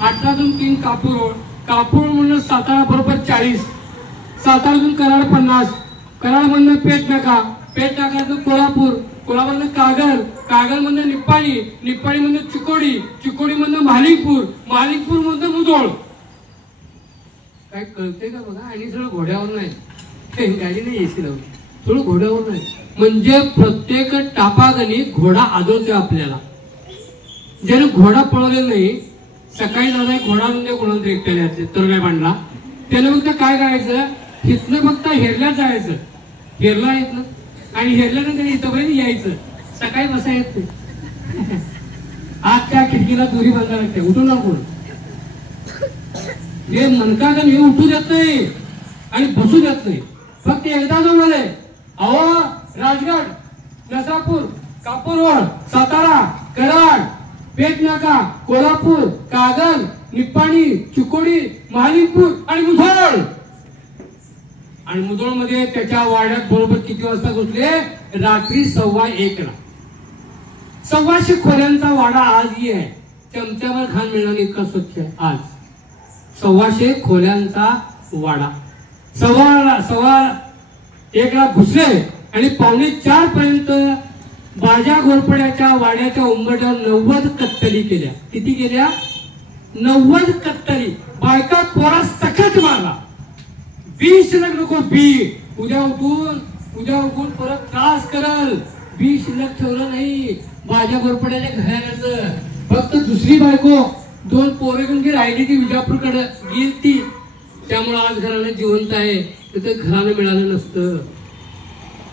18 3 कापूर कापूर म्हणून सातारा बरोबर 40, सातारातून कराड 50, कराड मधनं पेटनाका, पेटनाका कोल्हापूर, कोल्हापूर कागल, कागल मधनं निप्पाणी, निप्पाणी मधनं चिकोडी, चिकोडी मधनं महालिंगपूर, महालिंगपूर मधनं मुधोळ. काय कळते का बघा. आणि सगळं घोड्यावर नाही, गाडी नाही एसी लावून, थोडं घोड्यावर नाही. म्हणजे प्रत्येक टापागणी घोडा आदळतोय आपल्याला. ज्याने घोडा पळवलेला नाही, सकाळी दादा घोडा म्हणजे कोणाला एकट्याला तरुण्या बांधला, त्याला फक्त काय करायचं, इथनं फक्त हेरल्यात जायचं, हेरला येत आणि हेरल्यानंतर इथंपर्यंत यायचं. सकाळी बसा येत नाही. आजच्या खिडकीला दोरी बांधायला लागते, उठू नको. हे मनका हे उठू देत नाही आणि बसू देत नाही. फक्त एकदा जो म्हणे अहो राजगड, नसापूर, कापूरवड, सातारा, कराड, पेटनाका, कोल्हापूर, कागल, निप्पाणी, चिकोडी, महालिंगपूर आणि मुधोळ. आणि मुधोळ मध्ये त्याच्या वाड्यात बरोबर किती वाजता घुसले, रात्री 1:15. 1,200 खोल्यांचा वाडा आजही आहे. चमच्यावर घाण मिळणार इतका स्वच्छ आहे आज. 1,200 खोल्यांचा वाडा. 1:15 घुसले आणि 3:45 पर्यंत बाजा घोरपड्याच्या वाड्याच्या उंबरठ्यावर 90 कत्तली केल्या. किती केल्या? 90 कत्तली. बायका पोरा सकट मारला. 20 शिल्लक नको. उद्या उठून परत त्रास करल. 20 शिल्लक ठेवलं नाही. बाजा घोरपड्याच्या घराण्याचं फक्त दुसरी बायको 2 पोरं घेऊन राहिली ती विजापूरकडे गेली ती. त्यामुळे आज घराणं जिवंत आहे. तिथे घरानं मिळालं नसतं.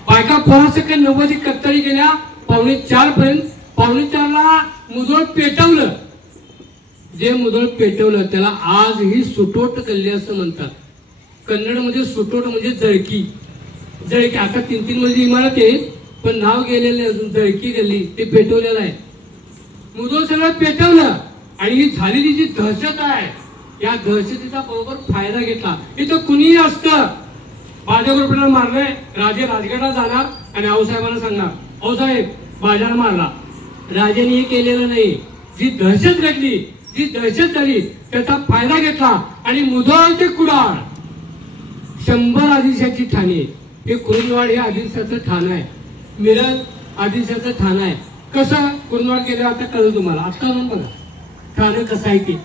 बायका पोरासकट 90 कत्तली केल्या. 3:45 पर्यंत. 3:45ला मुधोळ पेटवलं. जे मुधोळ पेटवलं त्याला आजही सुटोट गल्ली असं म्हणतात. कन्नडमध्ये सुटोट म्हणजे जळकी. जळकी आता 3-3 मजली इमारत आहे, पण नाव गेलेलं नाही अजून. जळकी गल्ली ते पेटवलेलं आहे. मुधोळ सगळं पेटवलं आणि ही झालेली जी दहशत आहे, या दहशतीचा बरोबर फायदा घेतला. इथं कुणीही असतं, बाजागोरपणाला मारलंय, राजे राजगडला जाणार आणि आऊसाहेबांना सांगणार, आऊसाहेब बाजाला मारला. राजाने हे केलेलं नाही. जी दहशत घडली, जी दहशत झाली, त्याचा फायदा घेतला आणि मुधोळ ते कुडाळ 100 आदिलशाची ठाणे. हे कुरुंदवाड हे आदिलशाचं ठाण आहे. मिरज आदिलशाचं ठाण आहे. कसं कुरुंदवाड केलं आता कळलं तुम्हाला. आता म्हणून बघा ठाणे कसं आहे ते.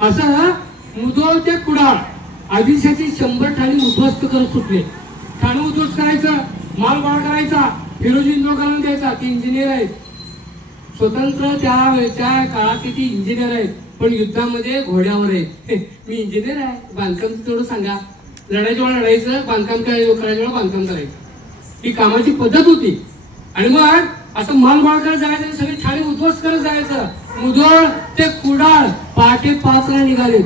असं मुधोळ ते कुडाळ आदिलशाची 100 ठाणे उद्ध्वस्त करत सुटले. ठाणे उद्ध्वस्त करायचं, माल गोळा करायचा, फिरोजी इंद्रोकाला द्यायचा. ते इंजिनियर आहेत. स्वतंत्र त्यावेळेच्या काळात किती इंजिनियर आहेत, पण युद्धामध्ये घोड्यावर आहेत. मी इंजिनियर आहे, बांधकामचं तेवढं सांगा. लढायच्या वेळा लढायचं, बांधकाम करायच्या वेळा बांधकाम करायचं. ही कामाची पद्धत होती. आणि मग असं माल गोळा करत जायचं, सगळे ठाणे उद्ध्वस्त करत जायचं. मुधोळ ते कुडाळ पहाटे 5ला निघाले.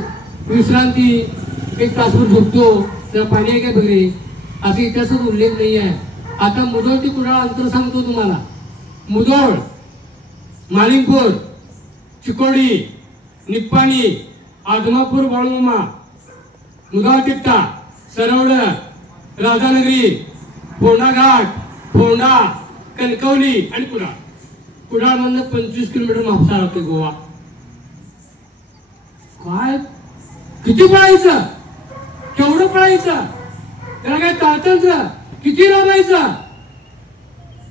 विश्रांती, 1 तासभर झोपतो, तेव्हा पाणी आहे काय बघरे, असं इतिहासात उल्लेख नाही आहे. आता मुधोळ ते कुडाळ अंतर सांगतो तुम्हाला. मुधोळ, महालिंगपूर, चिकोडी, निप्पाणी, आदमापूर, बाळूमामा, मुधोळ तिट्टा, सरवड, राधानगरी, फोंडा घाट, फोंडा, कणकवली आणि कुडाळ. कुडाळ मधनं 25 किलोमीटर म्हापसा राहते गोवा. काय किती पळायचं, केवढं पळायचं, त्याला काय ताळतंत्र, किती राबायचं.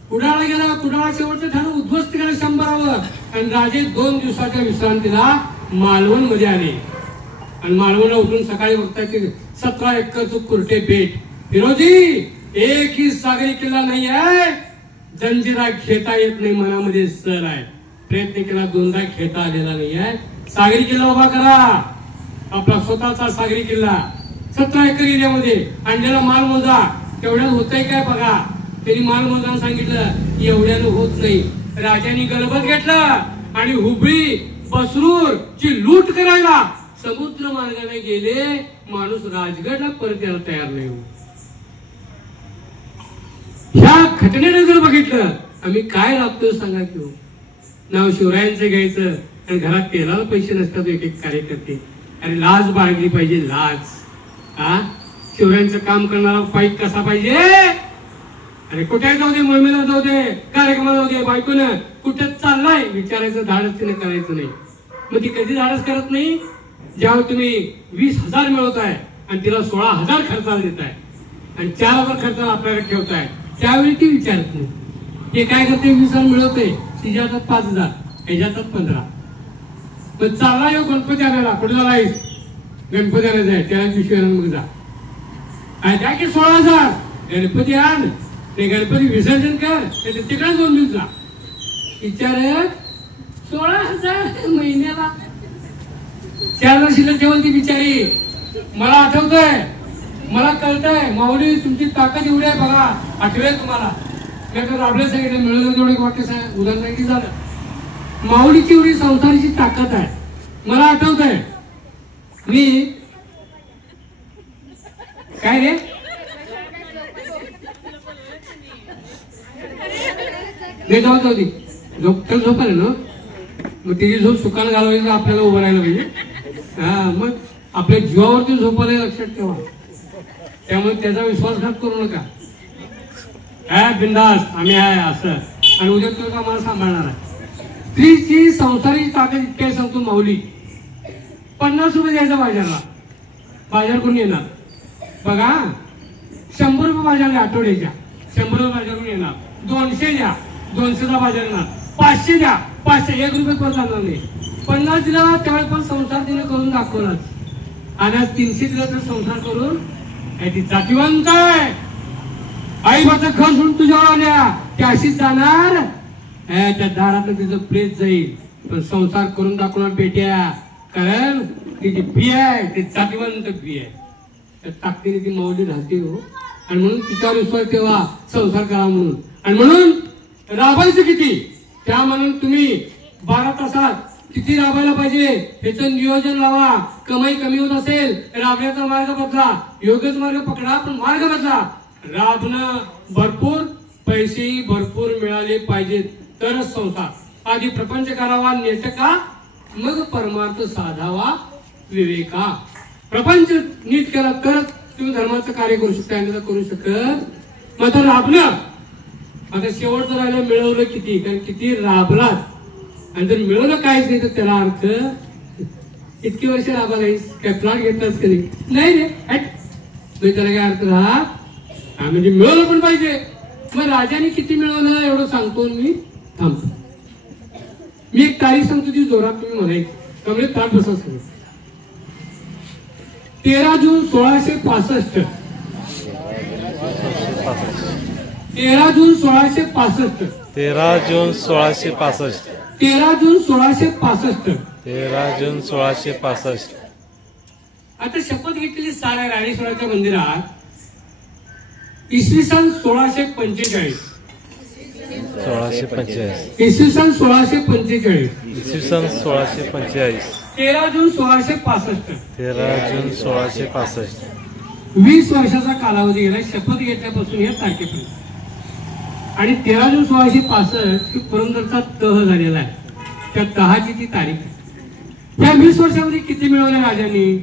कुडाळला गेला. कुडाळा शेवटचं ठाणं उद्ध्वस्त केलं 100वर. आणि राजे 2 दिवसाच्या विश्रांतीला मालवण मध्ये आले. आणि मालवणला उठून सकाळी बघतात की 17 एकरचं कुर्टे बेट. फिरोजी एकही सागरी किल्ला नाही आहे, जंजिरा घेता येत नाही, मनामध्ये सर आहे. प्रयत्न केला, 2दा घेता आलेला नाही आहे. सागरी किल्ला उभा करा, आपला स्वतःचा सागरी किल्ला. 17 एकर एरियामध्ये आणलेला माल मोजा, तेवढ्यात होतंय काय बघा. त्यांनी माल मोजायला सांगितलं, एवढ्यानं होत नाही. राजांनी गलबत घेतलं आणि हुबळी बसरूर ची लूट करायला समुद्र मार्गाने गेले. माणूस राजगडला परत यायला तयार नाही. ह्या घटनेने जर बघितलं, आम्ही काय राबतो सांगा की. नाव शिवरायांचं घ्यायचं आणि घरात तेलाला पैसे नसतात एक कार्यकर्ते. अरे लाज बाळगली पाहिजे, लाज. हा शिवरायांचं काम करणारा पाईक कसा पाहिजे. अरे कुठे जाऊ दे, मोहिमेला जाऊ दे, कार्यक्रमाला जाऊ दे, बायकोनं कुठे चाललाय विचारायचं धाडस तिने करायचं नाही. मग ती कधी धाडस करत नाही. ज्यावेळी तुम्ही 20,000 मिळवताय आणि तिला 16,000 खर्चाला देताय आणि 4,000 खर्चाला आपल्याकडे ठेवताय, त्यावेळी ती विचारत नाही. हे काय करते, 20,000 मिळवते, तिच्या हातात 5,000, ह्याच्या हातात 15. पण चालला येऊ गणपती आणायला, कुठे झालायस, गणपती आणायचा आहे, त्याला विश्वास मग जा द्या की 16,000 गणपती आण, ते गणपती विसर्जन कर, तिकडे 2 दिवस जा. विचारत 16,000 महिन्याला 4 वर्षीला जेवण ती बिचारी. मला आठवतंय, मला कळतंय माऊली तुमची ताकद एवढी आहे बघा, आठवेल तुम्हाला. मी आता राबले सांगितलं, मिळवलं तेवढे वाक्य उदाहरण सांगितलं झालं. माऊलीची एवढी संसाराची ताकद आहे. मला आठवतंय मी काय रे नाही जाऊ होती झोप आले ना, मग तिची झोप सुखानं घालवायची तर आपल्याला उभं राहायला पाहिजे. हा, मग आपल्या जीवावरती झोपायला लक्षात ठेवा. त्यामुळे त्याचा विश्वासघात करू नका. हा बिंदास आम्ही आहे असं, आणि उद्या तुला का मला सांभाळणार आहे. स्त्रीची संसाराची ताकद इतक्या सांगतो माऊली. 50 रुपये द्यायचा बाजारला, बाजार कोण येणार बघा. 100 रुपये बाजार द्या आठवड्याच्या, 100 रुपये बाजारून येणार. 200 द्या, 200चा बाजार येणार. 500 द्या, 500, 1 रुपये पण जाणार नाही. 50 दिला त्यावेळेस पण संसार तिने करून दाखवणार. आणि आज 300 दिला तर संसार करून ती जातीवंत आहे. आई बाचं घर सोडून तुझ्यावर आल्या, त्या अशीच जाणार. त्या दारातलं तिचं प्रेत जाईल, पण संसार करून दाखवणार बेट्या. कारण तिची बी आहे, ती जातीवंत बी आहे. त्या ताकदीने ती माऊली राहते हो. आणि म्हणून तिच्यावर विश्वास ठेवा, संसार करा म्हणून. आणि म्हणून राबायचं किती, त्या म्हणून तुम्ही 12 तासात किती राबायला पाहिजे ह्याचं नियोजन लावा. कमाई कमी होत असेल, राबण्याचा मार्ग बदला. योग्यच मार्ग पकडा, पण मार्ग बदला. राबणं भरपूर, पैसेही भरपूर मिळाले पाहिजेत तरच संसार. आधी प्रपंच करावा नेटका, मग परमार्थ साधावा विवेका. प्रपंच नीट केला तरच तुम्ही धर्माचं कार्य करू शकता, अन्यथा करू शकत. मग राबणं, आता शेवटचं राहिलं मिळवलं किती, कारण किती राबलात. आणि जर मिळवलं काहीच नाही तर त्याला अर्थ, इतकी वर्ष राबालायस काय प्लॉट घेतलास कधी नाही रे, त्याला काय अर्थ राहत. म्हणजे मिळवलं पण पाहिजे. मग राजाने किती मिळवलं एवढं सांगतो मी, थांबतो. मी एक तारीख सांगतो ती जोरात तुम्ही म्हणायची, त्यामुळे ताट बसा सगळं. 13 जून 1665. 13 जून 1665. 13 जून 1665. 13 जून 1665. 13 जून 1665. आता शपथ घेतलेली साड्या राणेश्वराच्या मंदिरात इसवी सन 1645. 1645. इसवी सन 1645. इसवी सन 1645. 13 जून 1665. 13 जून 1665. 20 वर्षाचा कालावधी गेला शपथ घेतल्यापासून या तारखेपर्यंत. आणि 13 जून 1665 ही पुरंदरचा तह झालेला आहे. त्या तहाची ती तारीख आहे. त्या 20 वर्षामध्ये किती मिळवले राजांनी?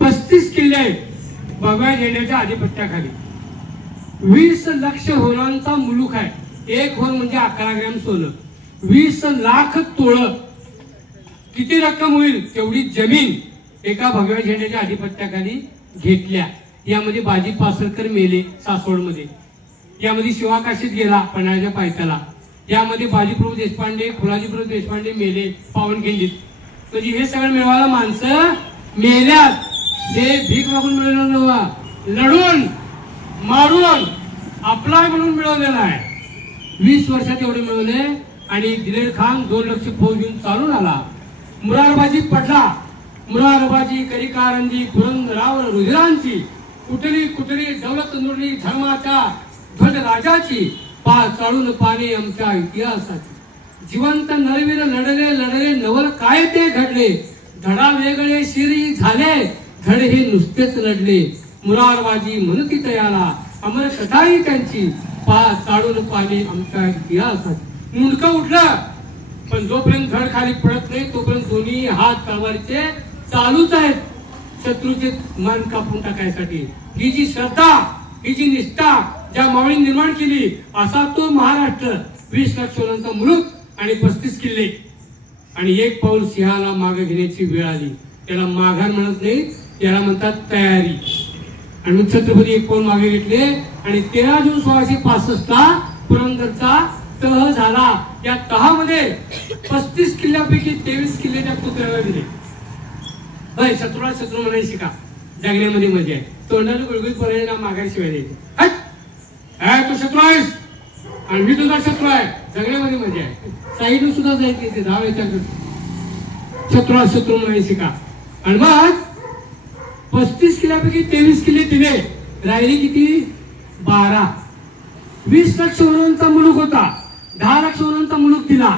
35 किल्ले आहेत भगव्या झेंड्याच्या आधिपत्याखाली. 20 लक्ष होरांचा मुलूक आहे. एक होर म्हणजे 11 ग्रॅम सोनं. 20 लाख तोळ. किती रक्कम होईल तेवढी जमीन एका भगव्या झेंड्याच्या आधिपत्याखाली घेतल्या. यामध्ये बाजी पासरकर मेले सासवडमध्ये. यामध्ये शिवाकाशीत गेला पन्हाळ्याच्या पायथ्याला. यामध्ये बाजीप्रभू देशपांडे, फुलाजीप्रभू देशपांडे मेले पावनखिंडीत. म्हणजे हे सगळं मिळवायला माणसं मेल्यात. ते भीक मागून मिळवलं नव्हतं, लढून मारून आपला म्हणून मिळवलेला आहे. 20 वर्षात एवढे मिळवले. आणि दिलेर खान 2 लक्ष फौज घेऊन चालून आला. मुरारबाजी पडला. मुरारबाजी करिकारंजी पुरंदरावर रुधिरांची कुठली कुठली दौलत नुरली धर्माच्या ध्वज राजाची चालून पाणी आमच्या इतिहासाची. जिवंत नरवीर लढले लढले नवल काय ते घडले. धडा वेगळे शिरी झाले धडे हे नुसतेच लढले. मुरारबाजी म्हणती तयाला अमर कथाही त्यांची चालून पाणी आमच्या इतिहासाची. मुंडकं उठलं पण जोपर्यंत धड खाली पडत नाही तोपर्यंत दोन्ही हात तलवारीचे चालूच आहेत शत्रूचे मन कापून टाकायसाठी. ही जी श्रद्धा, ही जी निष्ठा ज्या मावळी निर्माण केली असा तो महाराष्ट्र. 20 लाख सोन्यांचा मुलूक आणि 35 किल्ले आणि 1 पाऊल सिंहाला मागे घेण्याची वेळ आली. त्याला माघार म्हणत नाही, त्याला म्हणतात तयारी. आणि मग छत्रपती एक पाऊल मागे घेतले आणि 13 जून 1665 ला पुरंदरचा तह झाला. या तहामध्ये 35 किल्ल्यापैकी 23 किल्ले त्या पुतळ्याला दिले. भाई शत्रूला शत्रू म्हणायला शिका, जगण्यामध्ये मजा आहे. तोंडाने गुळगुळीत पर्याय माघार शिवाय द्यायचे. तू शत्रू आहेस आणि मी तुझा शत्रू आहे, जगण्यामध्ये मजा आहे. साईडून सुद्धा जायचे धाव याच्याकडे. शत्रूला शत्रू म्हणायला शिका. आणि मग 35 किल्ल्यापैकी 23 किल्ले दिले, राहिले किती? 12. 20 लाख सोन्यांचा मुलूक होता, 10 लाख सोन्यांचा मुलूक दिला,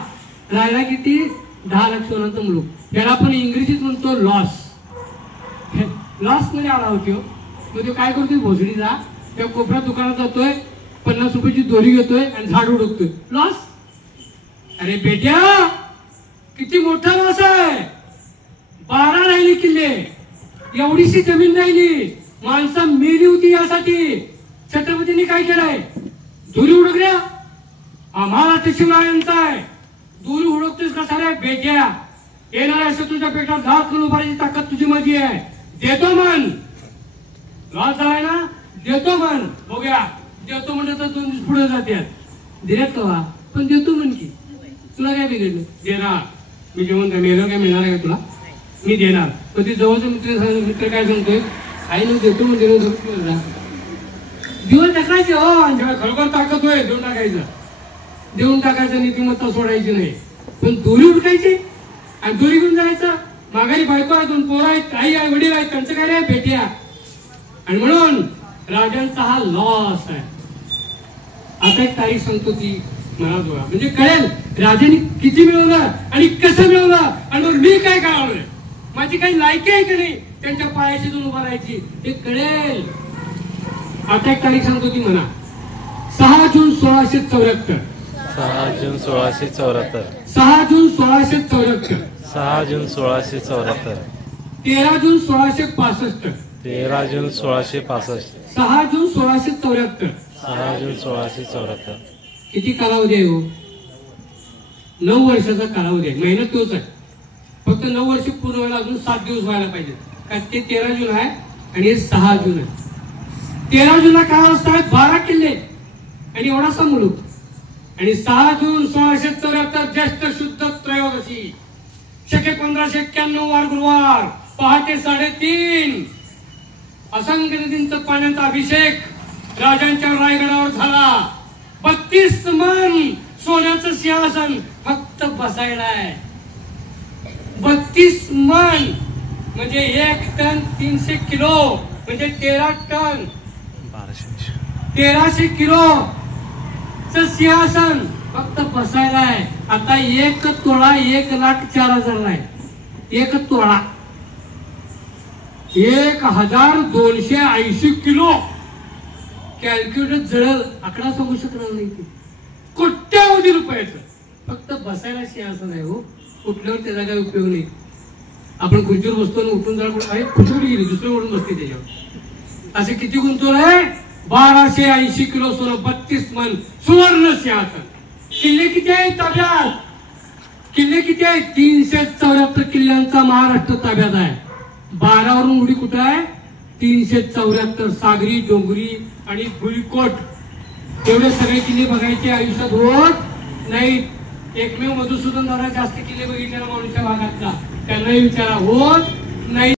राहिला किती? 10 लाख सोन्यांचा मुलूक. याला आपण इंग्रजीत म्हणतो लॉस. लॉस मध्ये आला होतो. मग तो काय करतोय? भोसडीचा त्या कोपऱ्यात दुकानात जातोय, 50 रुपयाची दोरी घेतोय आणि झाड उडकतोय. लॉस. अरे बेट्या, किती मोठा लॉस आहे. 12 राहिली किल्ले, एवढीशी जमीन राहिली, माणसं मेली होती. यासाठी छत्रपतींनी काय केलंय? दोरी उडकल्या. आम्हाला ते शिवरायांचा आहे. दोरी उडकतोस कसा रे बेट्या? येणाऱ्या शत्रूच्या पेटात घात करून उभारायची ताकद तुझी माझी आहे. देतो मन. लॉस झालाय ना, देतो मन. बघूया, देतो म्हणलं तर 2 दिवस पुढे जाते. दिल्यात कवा? पण देतो म्हण की. तुला काय बिघडलं? देणार. मी जेवण काय मेलो काय मिळणार आहे का तुला? मी देणार. कधी जवळचा मित्र काय सांगतोय? आई न देतो म्हणजे दिवस टाकायचे. हो, जेव्हा खरोखर ताकद होय देऊन टाकायचं. देऊन टाकायचं, नीतिमत्ता सोडायची नाही. पण दोरी उडकायची आणि दोरी घेऊन जायचं. माघारी बायको आहे, 2 पोरं आहेत, आई आहे, वडील आहेत, त्यांचं काय रे भेट्या. आणि म्हणून राजांचा हा लॉस आहे. आता एक तारीख सांगतो ती मला जोडा, म्हणजे कळेल राजांनी किती मिळवलं आणि कसं मिळवलं आणि मग मी काय कळवलं, माझी काही लायकी आहे की नाही त्यांच्या पायाशी जाऊन उभा राहायची, ते कळेल. आता एक तारीख सांगतो ती म्हणा. 6 जून 1674. 6 जून 1674. 6 जून 1674. 6 जून 1674. 13 जून 1665. 13 जून 1665. 6 जून 1674. 6 जून 1674. किती कालावधी आहे हो? 9 वर्षाचा कालावधी आहे. महिना तोच आहे, फक्त 9 वर्ष पूर्ण व्हायला अजून 7 दिवस व्हायला पाहिजे. कारण ते 13 जून आहे आणि हे 6 जून आहे. 13 जूनला काय अवस्था आहे? 12 किल्ले आणि एवढासा मुलूक. आणि 6 जून 1674 ज्येष्ठ शुद्ध त्रयोदशी, शके 1591 वार गुरुवार, पहाटे 3:30 असंख्य नदींचा पाण्याचा अभिषेक राजांच्या रायगडावर झाला. 32 मन सोन्याचं सिंहासन फक्त बसायला आहे. 32 मन म्हणजे 1 टन 300 किलो म्हणजे 13 टन 1300 किलो सिंहासन फक्त बसायला आहे. आता 1 तोळा 1,04,000 आहे. 1 तोळा 1280 किलो. कॅल्क्युलेटर जळल, आकडा सांगू शकणार नाही. कोट्यावधी रुपयाचं फक्त बसायला सिंहासन आहे. हो, उठल्यावर त्याचा काही उपयोग नाही. आपण खुर्चीवर बसतो आणि उठून जरा कुठं आहे, खुर्चीवर गेली दुसरं उठून बसते त्याच्यावर. असे किती गुंतवण आहे? 1280 किलो सोनं, 32 मन सुवर्ण सिंहासन. किल्ले किती आहेत ताब्यात? किल्ले किती आहेत? 374 किल्ल्यांचा महाराष्ट्र ताब्यात आहे. 12 वरून उडी कुठं आहे? 374. सागरी, डोंगरी आणि भुईकोट एवढे सगळे किल्ले बघायचे आयुष्यात होत नाही. एकमेव मधुसूदन दादा जास्त किल्ले बघितलेला माणूसच्या भागातला, त्यांनाही विचारा, होत नाही.